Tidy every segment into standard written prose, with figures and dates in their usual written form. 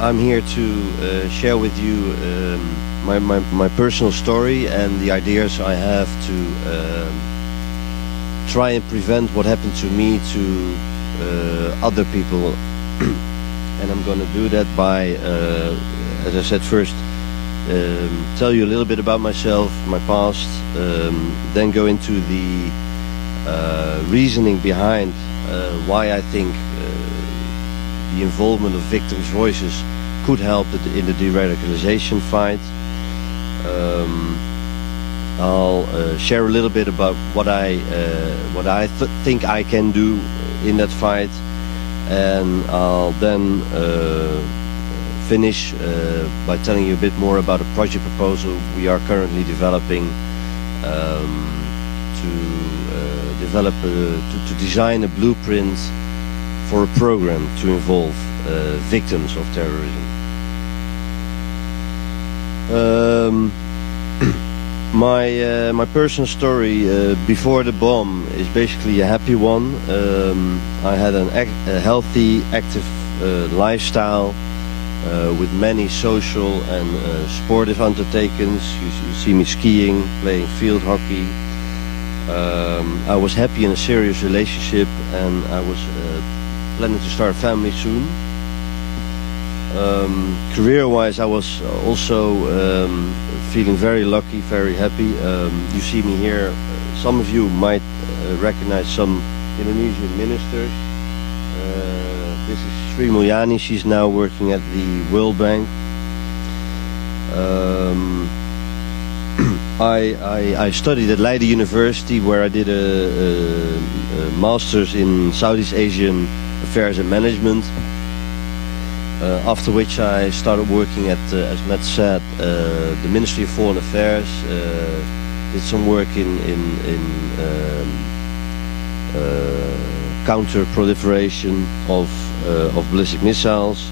I'm here to share with you my personal story and the ideas I have to try and prevent what happened to me to other people. And I'm going to do that by, as I said first, tell you a little bit about myself, my past, then go into the reasoning behind why I think the involvement of victims' voices could help in the de-radicalization fight. I'll share a little bit about what I think I can do in that fight, and I'll then finish by telling you a bit more about a project proposal we are currently developing to design a blueprint for a program to involve victims of terrorism. My personal story before the bomb is basically a happy one. I had a healthy, active lifestyle with many social and sportive undertakings. You see me skiing, playing field hockey. I was happy in a serious relationship, and I was planning to start a family soon. Career-wise, I was also feeling very lucky, very happy. You see me here. Some of you might recognize some Indonesian ministers. This is Sri Mulyani. She's now working at the World Bank. I studied at Leiden University, where I did a master's in Southeast Asian Affairs and Management. After which I started working at, as Matt said, the Ministry of Foreign Affairs. Did some work in counter-proliferation of ballistic missiles.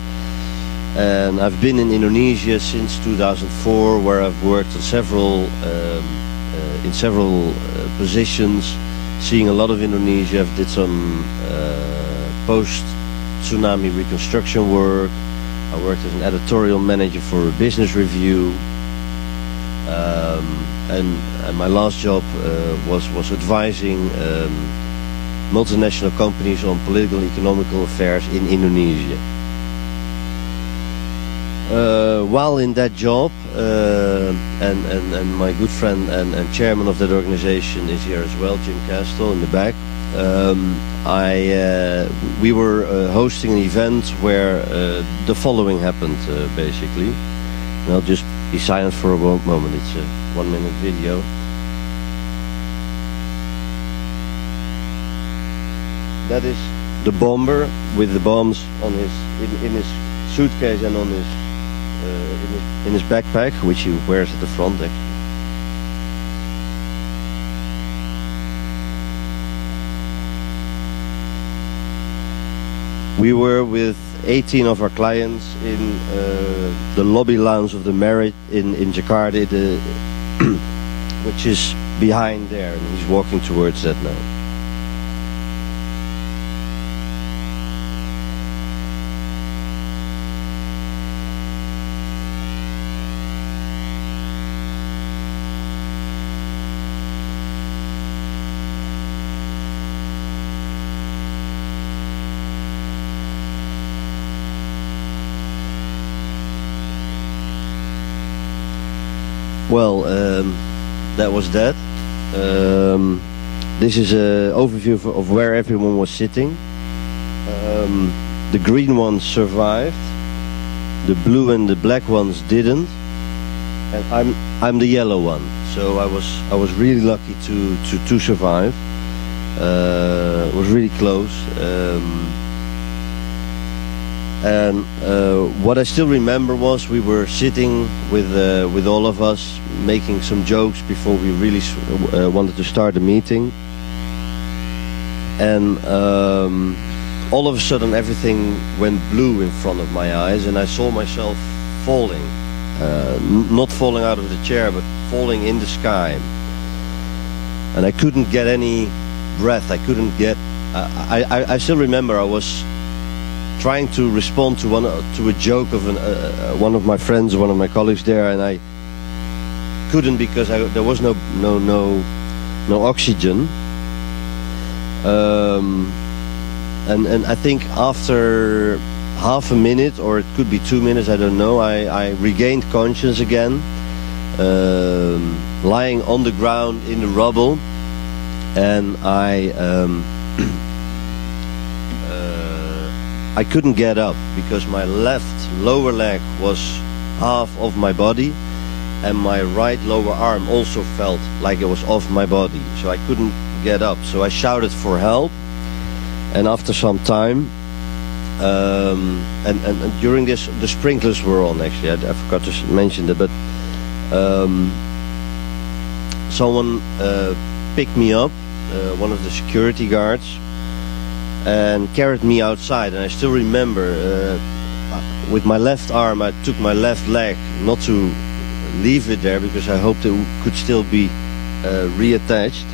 And I've been in Indonesia since 2004, where I've worked on in several positions, seeing a lot of Indonesia. I've did some post-tsunami reconstruction work. I worked as an editorial manager for a business review, and my last job was advising multinational companies on political and economical affairs in Indonesia. While in that job, and my good friend and chairman of that organization is here as well, Jim Castle in the back. We were hosting an event where the following happened, basically. And I'll just be silent for a moment. It's a 1-minute video. That is the bomber with the bombs on in his suitcase and on his in his backpack, which he wears at the front, actually. We were with 18 of our clients in the lobby lounge of the Marriott in Jakarta, which is behind there, and he's walking towards that now. Well, that was that. This is an overview of where everyone was sitting. The green ones survived. The blue and the black ones didn't. And I'm the yellow one. So I was really lucky to survive. It was really close. And what I still remember was we were sitting with all of us, making some jokes before we really wanted to start the meeting. And all of a sudden everything went blue in front of my eyes, and I saw myself falling. Not falling out of the chair, but falling in the sky. And I couldn't get any breath. I couldn't get... I still remember I was trying to respond to a joke of one of my friends, one of my colleagues there, and I couldn't because there was no oxygen. And I think after half a minute, or it could be 2 minutes, I don't know, I regained conscience again, lying on the ground in the rubble, and I couldn't get up because my left lower leg was half of my body, and my right lower arm also felt like it was off my body, so I couldn't get up. So I shouted for help, and after some time, and during this, the sprinklers were on. Actually, I forgot to mention that, but someone picked me up, one of the security guards, and carried me outside. And I still remember, with my left arm, I took my left leg, not to leave it there because I hoped it could still be reattached.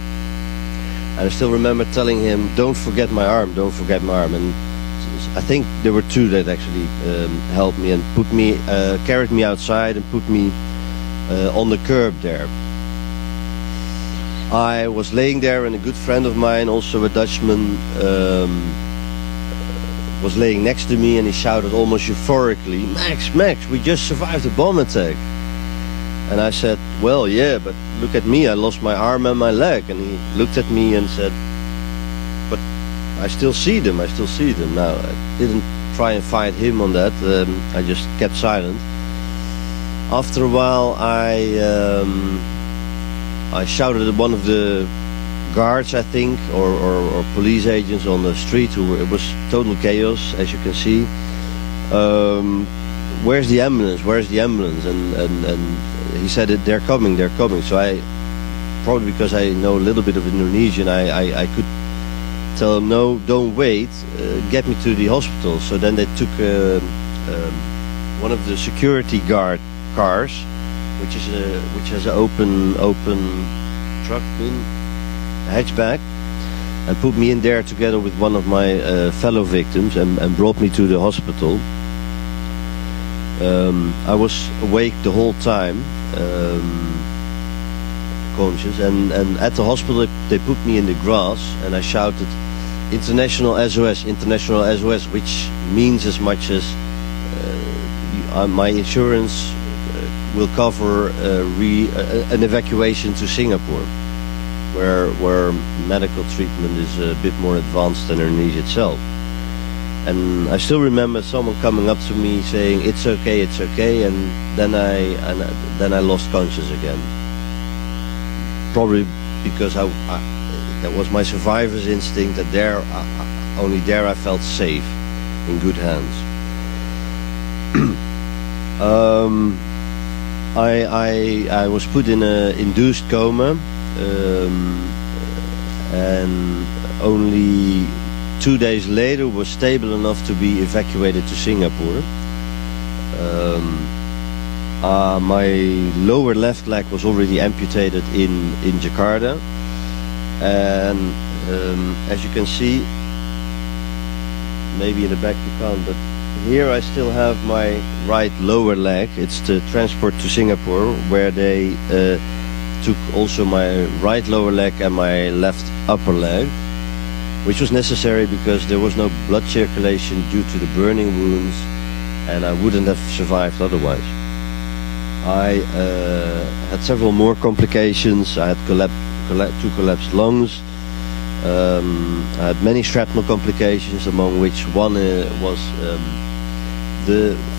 And I still remember telling him, "Don't forget my arm, don't forget my arm." And I think there were two that actually helped me and carried me outside and put me on the curb there. I was laying there, and a good friend of mine, also a Dutchman, was laying next to me, and he shouted almost euphorically, Max, we just survived a bomb attack." And I said, "Well, yeah, but look at me, I lost my arm and my leg." And he looked at me and said, "But I still see them. Now, I didn't try and fight him on that, I just kept silent. After a while, I shouted at one of the guards, I think, or police agents on the street. It was total chaos, as you can see. Where's the ambulance? Where's the ambulance? And he said that they're coming. So I, probably because I know a little bit of Indonesian, I could tell them, "No, don't wait. Get me to the hospital." So then they took one of the security guard cars, which has an open truck bin, hatchback, and put me in there together with one of my fellow victims and brought me to the hospital. I was awake the whole time, conscious, and at the hospital they put me in the grass, and I shouted international SOS, which means as much as my insurance will cover an evacuation to Singapore, where medical treatment is a bit more advanced than Indonesia itself. And I still remember someone coming up to me saying, it's okay," and then I lost conscience again. Probably because that was my survivor's instinct, that only there I felt safe, in good hands. I was put in an induced coma, and only 2 days later was stable enough to be evacuated to Singapore. My lower left leg was already amputated in Jakarta, and as you can see, maybe in the back you can't, but here I still have my right lower leg. It's the transport to Singapore, where they took also my right lower leg and my left upper leg, which was necessary because there was no blood circulation due to the burning wounds, and I wouldn't have survived otherwise. I had several more complications. I had two collapsed lungs. I had many shrapnel complications, among which one was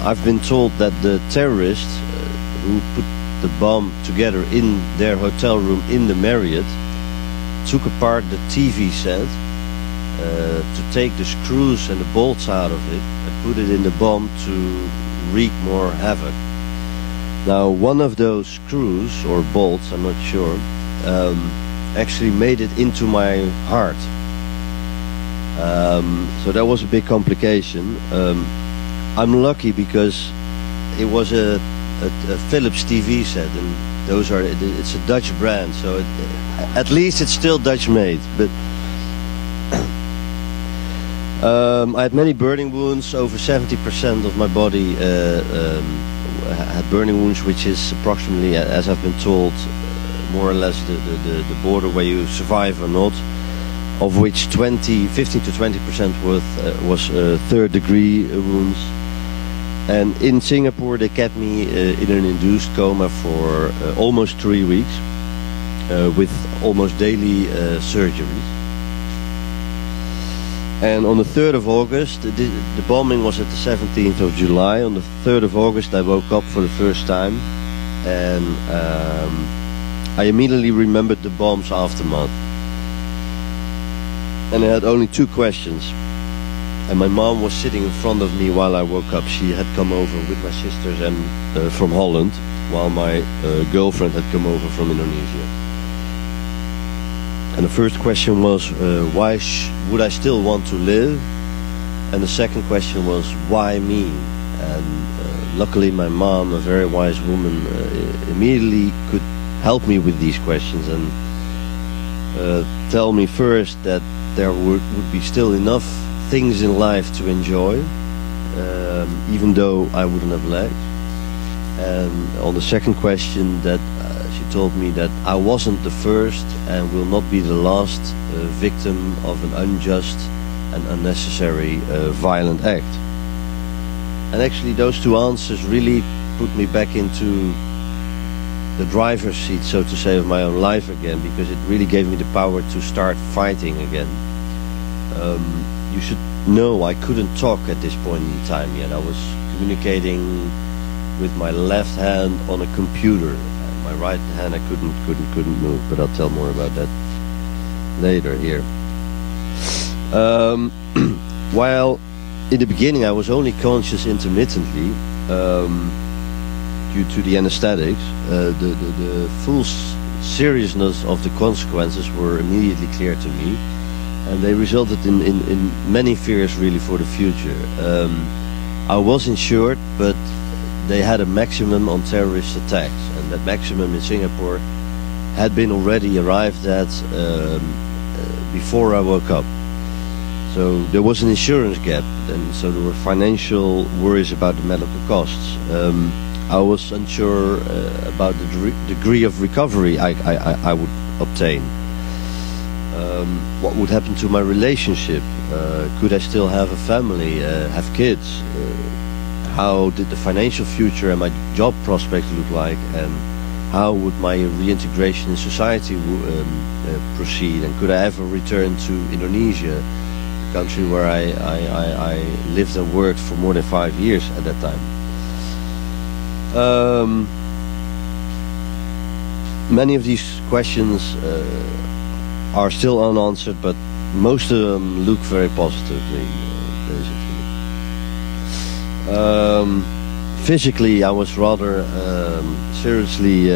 I've been told that the terrorists who put the bomb together in their hotel room in the Marriott took apart the TV set to take the screws and the bolts out of it and put it in the bomb to wreak more havoc. Now, one of those screws or bolts, I'm not sure, actually made it into my heart. So that was a big complication. I'm lucky because it was a Philips TV set, and it's a Dutch brand, so at least it's still Dutch made. But I had many burning wounds. Over 70% of my body had burning wounds, which is approximately, as I've been told, more or less the border where you survive or not, of which 15 to 20% was third-degree wounds. And in Singapore, they kept me in an induced coma for almost 3 weeks, with almost daily surgeries. And on the 3rd of August, the bombing was at the 17th of July. On the 3rd of August, I woke up for the first time, and I immediately remembered the bomb's aftermath. And I had only 2 questions. And my mom was sitting in front of me while I woke up. She had come over with my sisters and from Holland, while my girlfriend had come over from Indonesia. And the first question was, why would I still want to live? And the second question was, why me? And luckily my mom, a very wise woman, immediately could help me with these questions and tell me first that there would be still enough things in life to enjoy, even though I wouldn't have legs. And on the second question, that she told me that I wasn't the first and will not be the last victim of an unjust and unnecessary violent act. And actually those 2 answers really put me back into the driver's seat, so to say, of my own life again, because it really gave me the power to start fighting again. You should know I couldn't talk at this point in time yet. I was communicating with my left hand on a computer. My right hand I couldn't move, but I'll tell more about that later here. While in the beginning I was only conscious intermittently due to the anesthetics, the full seriousness of the consequences were immediately clear to me. And they resulted in many fears really for the future. I was insured, but they had a maximum on terrorist attacks, and that maximum in Singapore had been already arrived at before I woke up. So there was an insurance gap, and so there were financial worries about the medical costs. I was unsure about the degree of recovery I would obtain. What would happen to my relationship? Could I still have a family, have kids? How did the financial future and my job prospects look like? And how would my reintegration in society proceed? And could I ever return to Indonesia, the country where I lived and worked for more than 5 years at that time? Many of these questions are still unanswered, but most of them look very positively, basically. Physically, I was rather seriously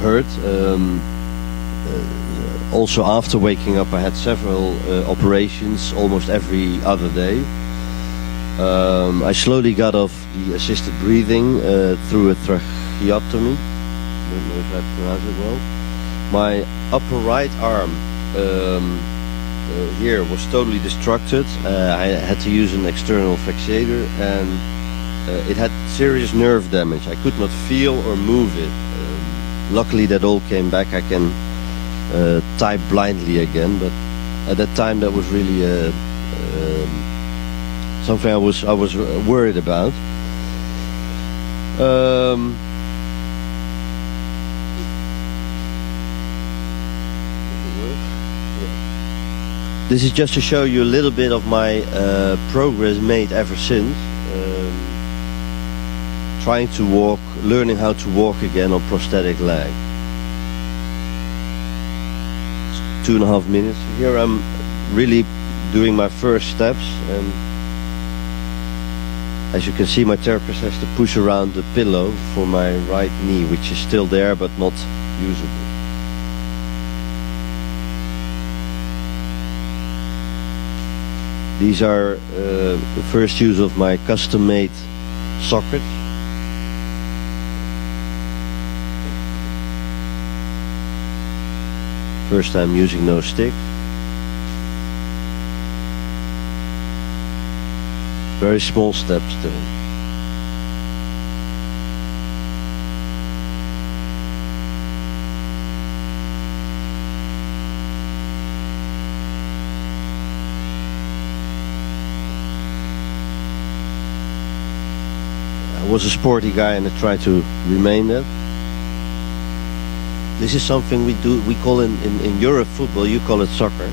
hurt. Also, after waking up, I had several operations almost every other day. I slowly got off the assisted breathing through a tracheotomy. I don't know if I pronounce it well. My upper right arm here was totally destructed. I had to use an external fixator, and it had serious nerve damage. I could not feel or move it. Luckily that all came back. I can type blindly again, but at that time that was really something I was worried about. This is just to show you a little bit of my progress made ever since. Trying to walk, learning how to walk again on prosthetic leg. 2.5 minutes. Here I'm really doing my first steps, and as you can see, my therapist has to push around the pillow for my right knee, which is still there but not usable. These are the first use of my custom-made sockets. First time using no stick. Very small steps still. I was a sporty guy and I tried to remain that. This is something we call in Europe football, you call it soccer.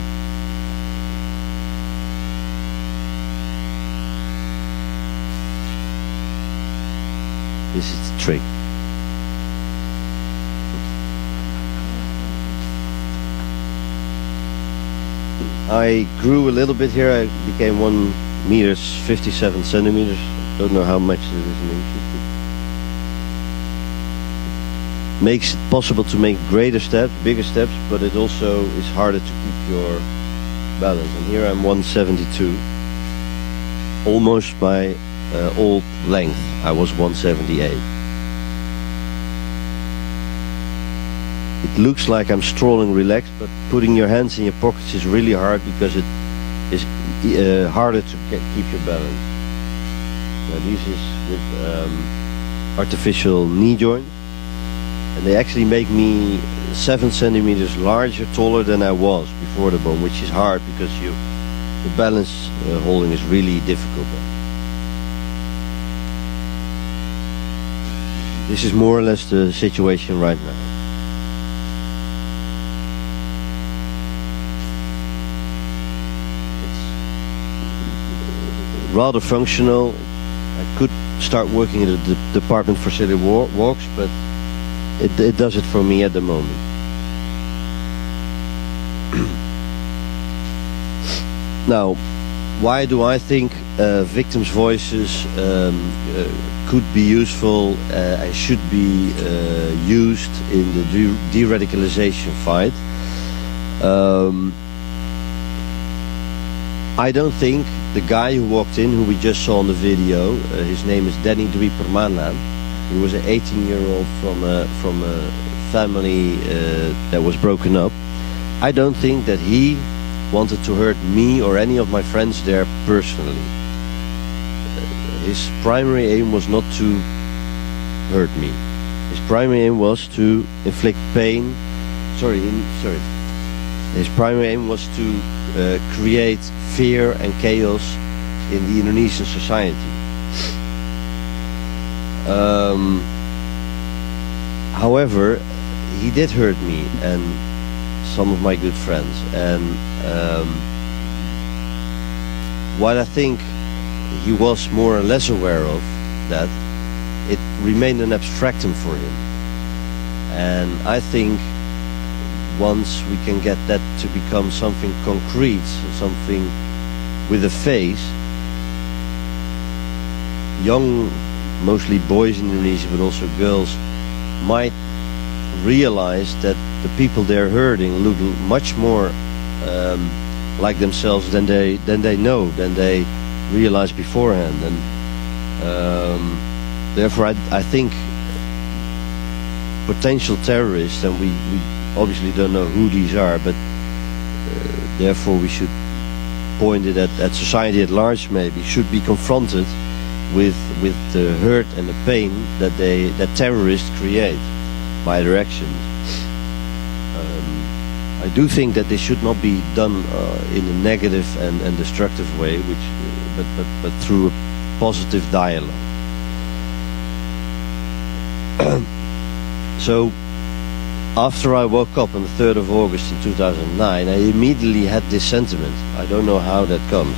This is the trick. I grew a little bit here. I became 1 meter 57 centimeters. Don't know how much it is in inches. Makes it possible to make greater steps, bigger steps, but it also is harder to keep your balance. And here I'm 172, almost my old length. I was 178. It looks like I'm strolling relaxed, but putting your hands in your pockets is really hard because it is harder to keep your balance. Now this is with artificial knee joints, and they actually make me 7 centimeters larger, taller than I was before the bone, which is hard because the balance holding is really difficult. This is more or less the situation right now. It's rather functional. I could start working at the department for city walks, but it does it for me at the moment. Now, why do I think victims' voices could be useful and should be used in the de-radicalization fight? I don't think the guy who walked in, who we just saw in the video, his name is Danny Dwi Permana. He was an 18-year-old from a family that was broken up. I don't think that he wanted to hurt me or any of my friends there personally. His primary aim was not to hurt me. His primary aim was to inflict pain. His primary aim was to create fear and chaos in the Indonesian society. However, he did hurt me and some of my good friends, and what I think he was more or less aware of, that it remained an abstractum for him. And I think once we can get that to become something concrete, something with a face, young, mostly boys in Indonesia, but also girls, might realize that the people they're hurting look much more like themselves than they know, than they realize beforehand. And therefore I think potential terrorists, and we obviously don't know who these are, but therefore we should point it at society at large, maybe should be confronted with the hurt and the pain that terrorists create by their actions. I do think that this should not be done in a negative and destructive way, but through a positive dialogue. So after I woke up on the 3rd of August in 2009, I immediately had this sentiment. I don't know how that comes.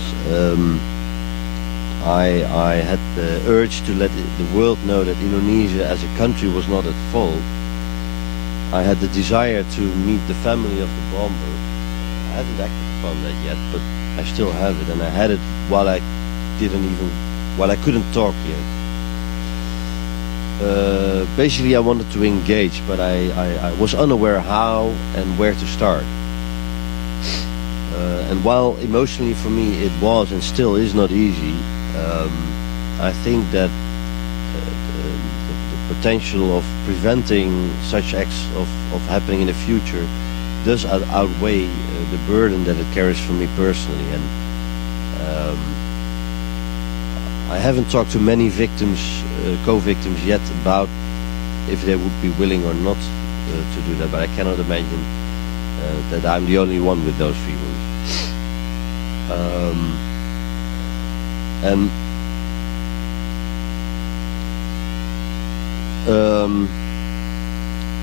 I had the urge to let the world know that Indonesia as a country was not at fault. I had the desire to meet the family of the bomber. I haven't acted upon that yet, but I still have it, and I had it while I couldn't talk yet. Basically I wanted to engage, but I was unaware how and where to start. And while emotionally for me it was and still is not easy, I think that the potential of preventing such acts of happening in the future does outweigh the burden that it carries for me personally. And I haven't talked to many victims, co-victims yet, about if they would be willing or not to do that, but I cannot imagine that I'm the only one with those feelings.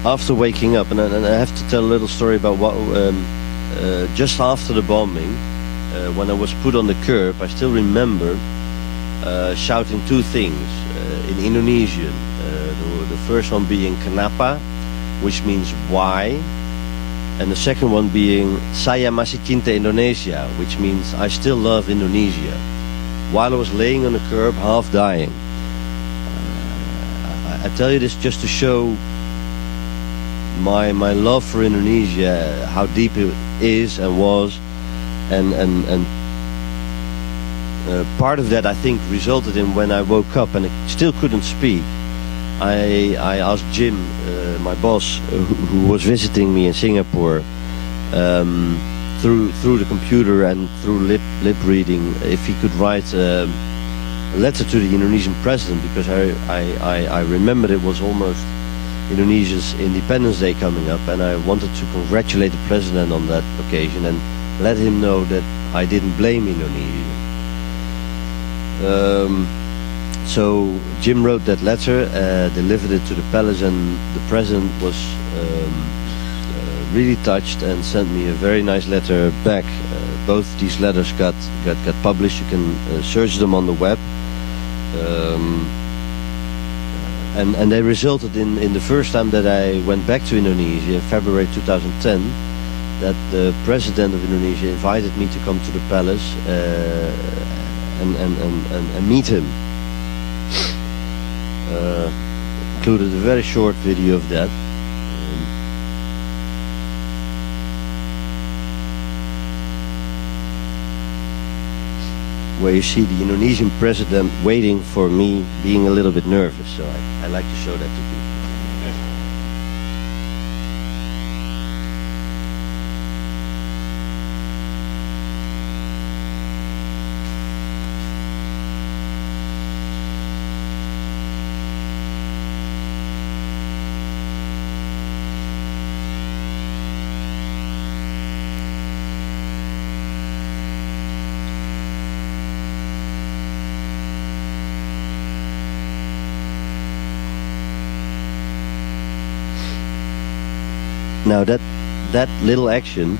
After waking up, and I have to tell a little story about what, just after the bombing, when I was put on the curb, I still remember shouting two things in Indonesian. The first one being kenapa, which means why, and the second one being saya masih cinta Indonesia, which means I still love Indonesia, while I was laying on the curb half dying. I tell you this just to show my love for Indonesia, how deep it is and was, and part of that I think resulted in when I woke up and I still couldn't speak. I asked Jim, my boss, who was visiting me in Singapore, through the computer and through lip reading, if he could write a letter to the Indonesian president, because I remembered it was almost Indonesia's Independence Day coming up, and I wanted to congratulate the president on that occasion and let him know that I didn't blame Indonesia. So Jim wrote that letter, delivered it to the palace, and the president was really touched and sent me a very nice letter back. Both these letters got published. You can search them on the web. And they resulted in the first time that I went back to Indonesia in February 2010, that the president of Indonesia invited me to come to the palace and meet him. Included a very short video of that. Where you see the Indonesian president waiting for me, being a little bit nervous. So I like to show that to people. Now that little action,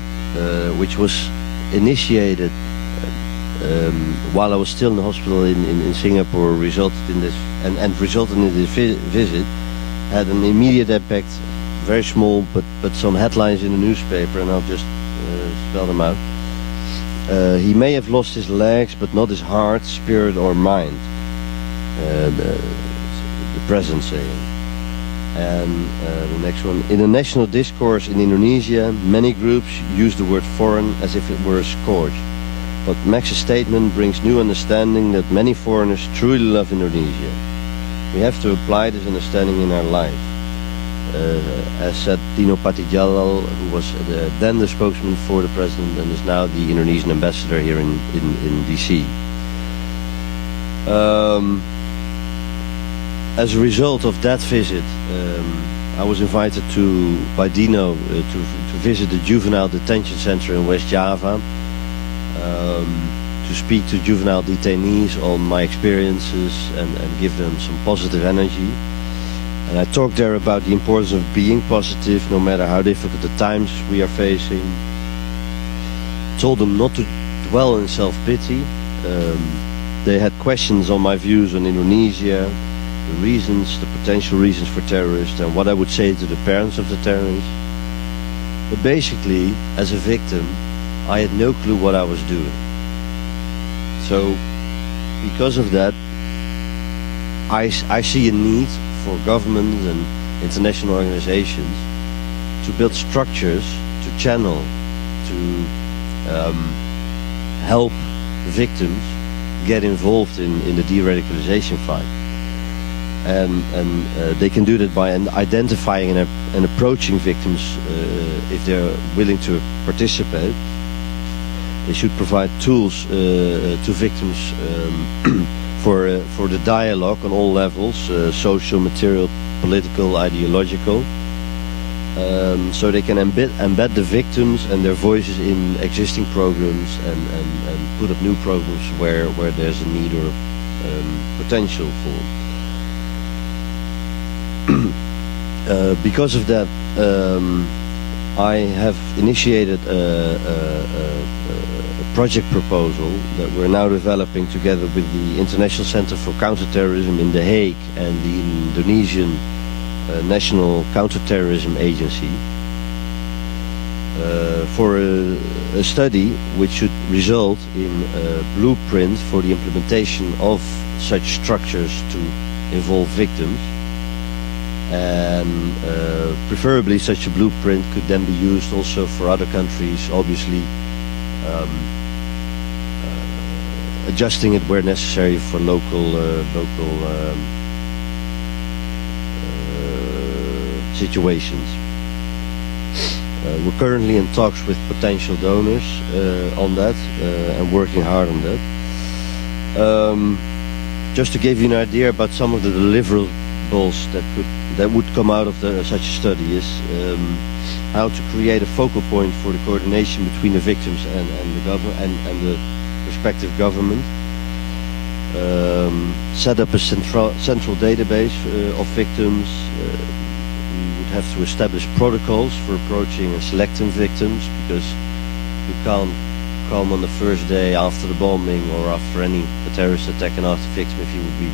which was initiated while I was still in the hospital in Singapore, resulted in this and resulted in this visit, had an immediate impact. Very small, but some headlines in the newspaper, and I'll just spell them out. He may have lost his legs, but not his heart, spirit, or mind. The president saying. And the next one, in the national discourse in Indonesia, many groups use the word foreign as if it were a scourge. But Max's statement brings new understanding that many foreigners truly love Indonesia. We have to apply this understanding in our life. As said Dino Patijalal, who was then the spokesman for the president and is now the Indonesian ambassador here in DC. As a result of that visit, I was invited by Dino to visit the juvenile detention center in West Java, to speak to juvenile detainees on my experiences and give them some positive energy. And I talked there about the importance of being positive no matter how difficult the times we are facing. Told them not to dwell in self-pity. They had questions on my views on Indonesia, the reasons, the potential reasons for terrorists, and what I would say to the parents of the terrorists. But basically, as a victim, I had no clue what I was doing. So, because of that, I see a need for governments and international organizations to build structures, to channel, to help victims get involved in the de-radicalization fight. And they can do that by identifying and approaching victims if they're willing to participate. They should provide tools to victims for the dialogue on all levels, social, material, political, ideological, so they can embed the victims and their voices in existing programs and put up new programs where there's a need or potential for. Because of that, I have initiated a project proposal that we're now developing together with the International Center for Counterterrorism in The Hague and the Indonesian National Counterterrorism Agency for a study which should result in a blueprint for the implementation of such structures to involve victims, and preferably such a blueprint could then be used also for other countries, obviously adjusting it where necessary for local situations. We're currently in talks with potential donors on that and working hard on that. Just to give you an idea about some of the deliverables that would come out of such a study is how to create a focal point for the coordination between the victims and the government and the respective government. Set up a central database of victims. We would have to establish protocols for approaching and selecting victims, because you can't come on the first day after the bombing or after any terrorist attack and ask the victim if you would be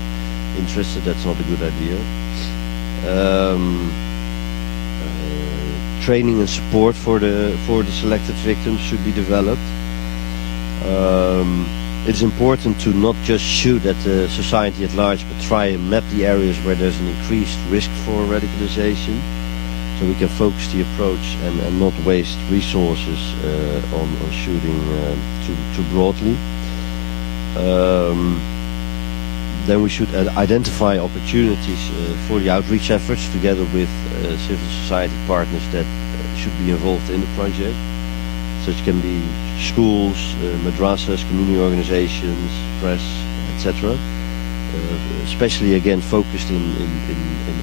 interested. That's not a good idea. Training and support for the selected victims should be developed. It's important to not just shoot at the society at large, but try and map the areas where there's an increased risk for radicalization, so we can focus the approach and not waste resources on shooting too broadly. Then we should identify opportunities for the outreach efforts together with civil society partners that should be involved in the project. Such can be schools, madrasas, community organizations, press, etc. Especially again focused in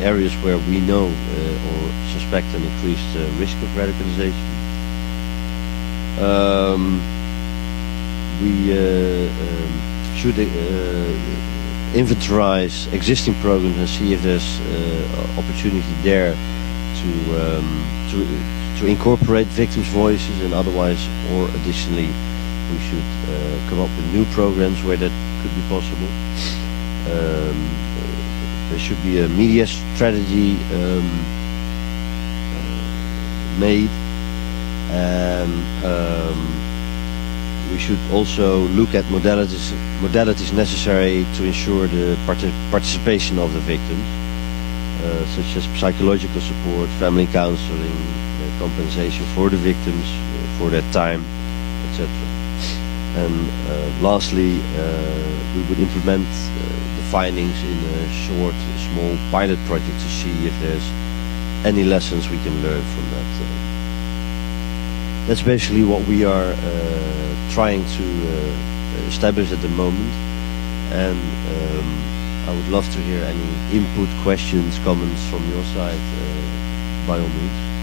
areas where we know or suspect an increased risk of radicalization. We should inventorize existing programs and see if there's opportunity there to incorporate victims' voices, and otherwise, or additionally, we should come up with new programs where that could be possible. There should be a media strategy made, and we should also look at modalities necessary to ensure the participation of the victims, such as psychological support, family counseling, compensation for the victims for their time, etc. And lastly, we would implement the findings in a short, small pilot project to see if there's any lessons we can learn from that. That's basically what we are trying to establish at the moment, and I would love to hear any input, questions, comments from your side, by all means.